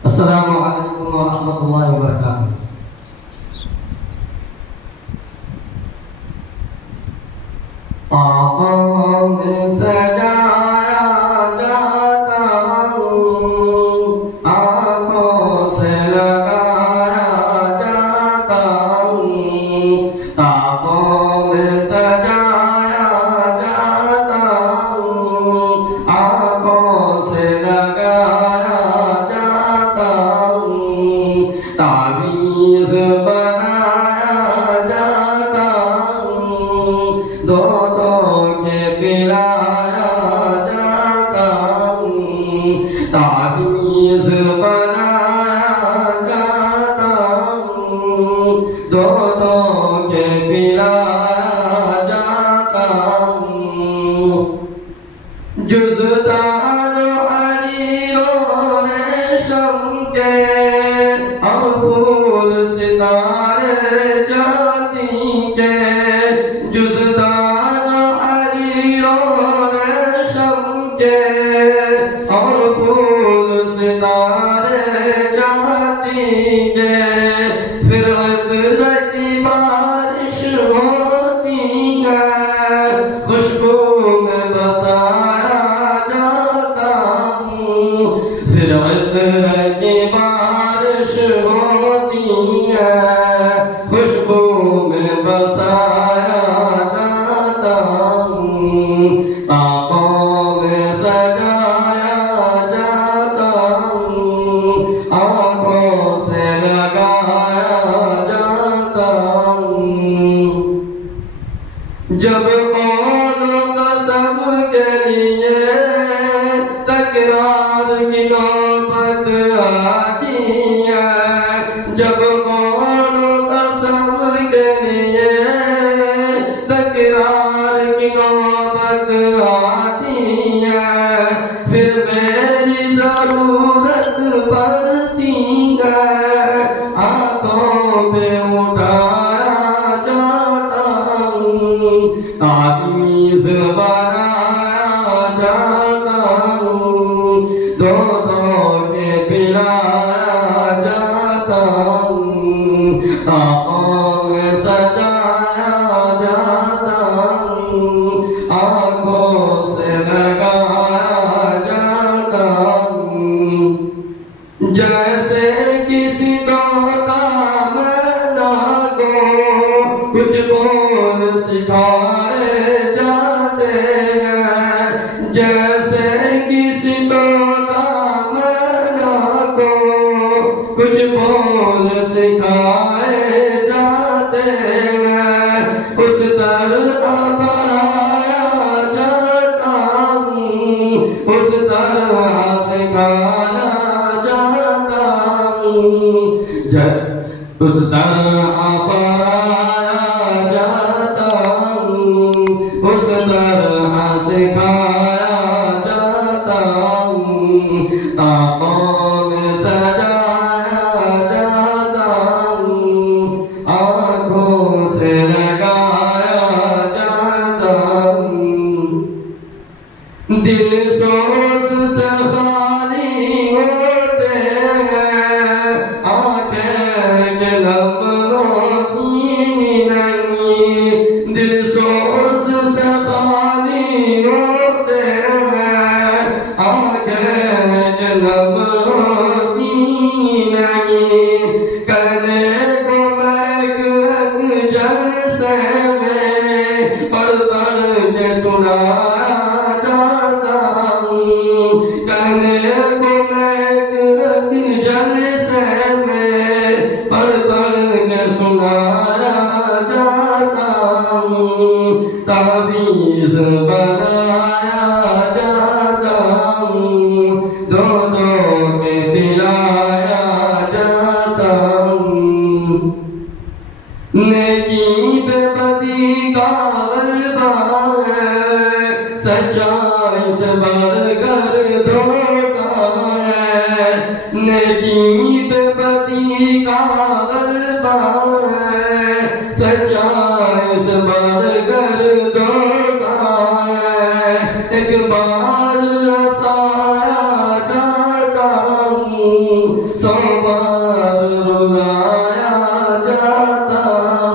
Assalamualaikum warahmatullahi wabarakatuh. आँखों में सजाया जाता हूँ, आँखों से लगाया जाता हूँ, आँखों में सजाया जाता हूँ, आँखों से लगाया जाता हूँ, तावीज़ बनाया जाता हूँ, दो पिलाया जाता हूँ, तावीज़ बनाया जाता हूँ, दो के पिलाया जाता हूँ। जुज़दार हरीरों रेशम के और फूल सितारे चांदी के, जुज़दार और फूल सितारे चांदी के, फिर अदरक की बारिश होती है, खुशबू में बसाया जाता हूँ, फिर अदरक की बारिश होती है, खुशबू में बसाया जाता हूँ, आँखों में सजाया जाता हूँ, आँखों से लगाया जाता हूँ। जब कौनो कसम के लिए तकरार की नौबत आती है, जब कौनो कसम के लिए तकरार की नौबत आती है, फिर मेरी जरूरत पड़ती है, हाथों पे उठाया जाता हूँ, तावीज़ बनाया जाता हूँ, दो के पिलाया जाता हूँ, आँखों में सजाया जाता हूँ, आँखों से लगाया जाता हूँ। जैसे किसी को काम ना को कुछ बोल सिखाए जाते हैं, जैसे किसी को काम ना को कुछ बोल सिखाए जाते हैं, उस तरह पढ़ाया जाता हूँ, उस तरह सिखाया जाता हूँ, उस तरह पढ़ाया जाता हूँ, उस तरह सिखाया जाता हूँ, आँखों में सजाया जाता हूँ, आँखों से लगाया जाता हूँ। दिल सोच से खाली होते हैं, आँखें के लब होती नहीं, दिल सोच से खाली होते हैं, आँखें के लब होती नहीं, करने को महक रंग जैसे में पढ़ पढ़ के सुनाया जाता हूँ, करने को महक रंग जैसे में पढ़ पढ़ के सुनाया जाता हूँ, तावीज़ बनाया जाता हूँ, दो के पिलाया जाता हूँ। नेकी पे बदी का गलबा है, सच्चाई से बढ़कर धोखा है, नेकी पे बदी का गलबा है, सच्चाई से बढ़कर धोखा है, एक बार रसाया जाता जाता हूँ, 100 बार रुलाया जाता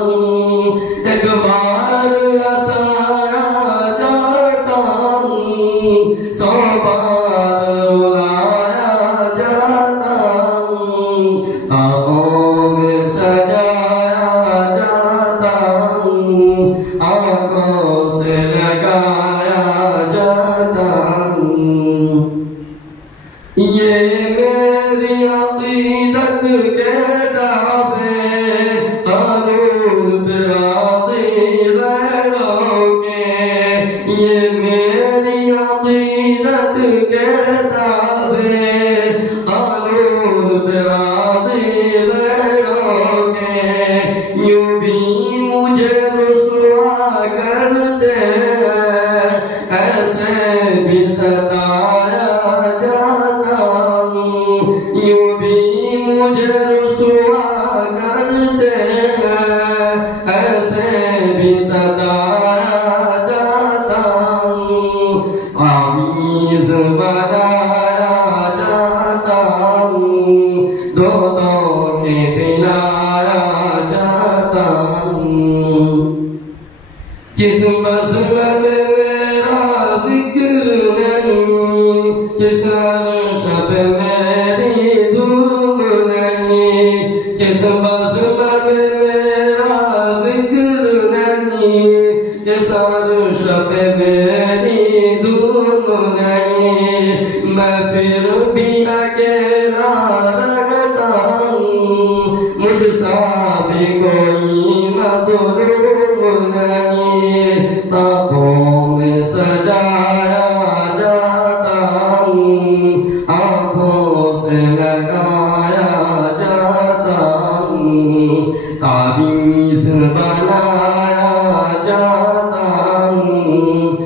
हूँ, एक बार हंसाया जाता हूँ, 100 बार रुलाया जाता हूँ, आँखों में सजाया जाता हूँ, आँखों से लगाया जाता हूँ। ये मेरी अक़ीदत के दावे कानून बिरादी गैरों के, ये मेरी अक़ीदत के दावे कानून बिरादी गैरों के, यूं भी मुझे रुसवा करते हैं, ऐसे भी सताया जाता हूँ, यूं भी मुझे रुसवा करते हैं, ऐसे भी सताया जाता हूँ, आमीज़ बनाया जाता हूँ, दोनों के पिलाया जाता हूँ। किस मसले में मेरा जिक्र नहीं, किस शब मेरी धूम नहीं, किस मसले में मेरा जिक्र नहीं, किस शब मेरी धूम नहीं, मैं फिर भी अकेला रहता हूँ, मुझसा भी कोई मज़लूम नहीं, आँखों में सजाया जाता हूँ, आँखों से लगाया जाता हूँ, ताबीज़ बनाया जाता हूँ,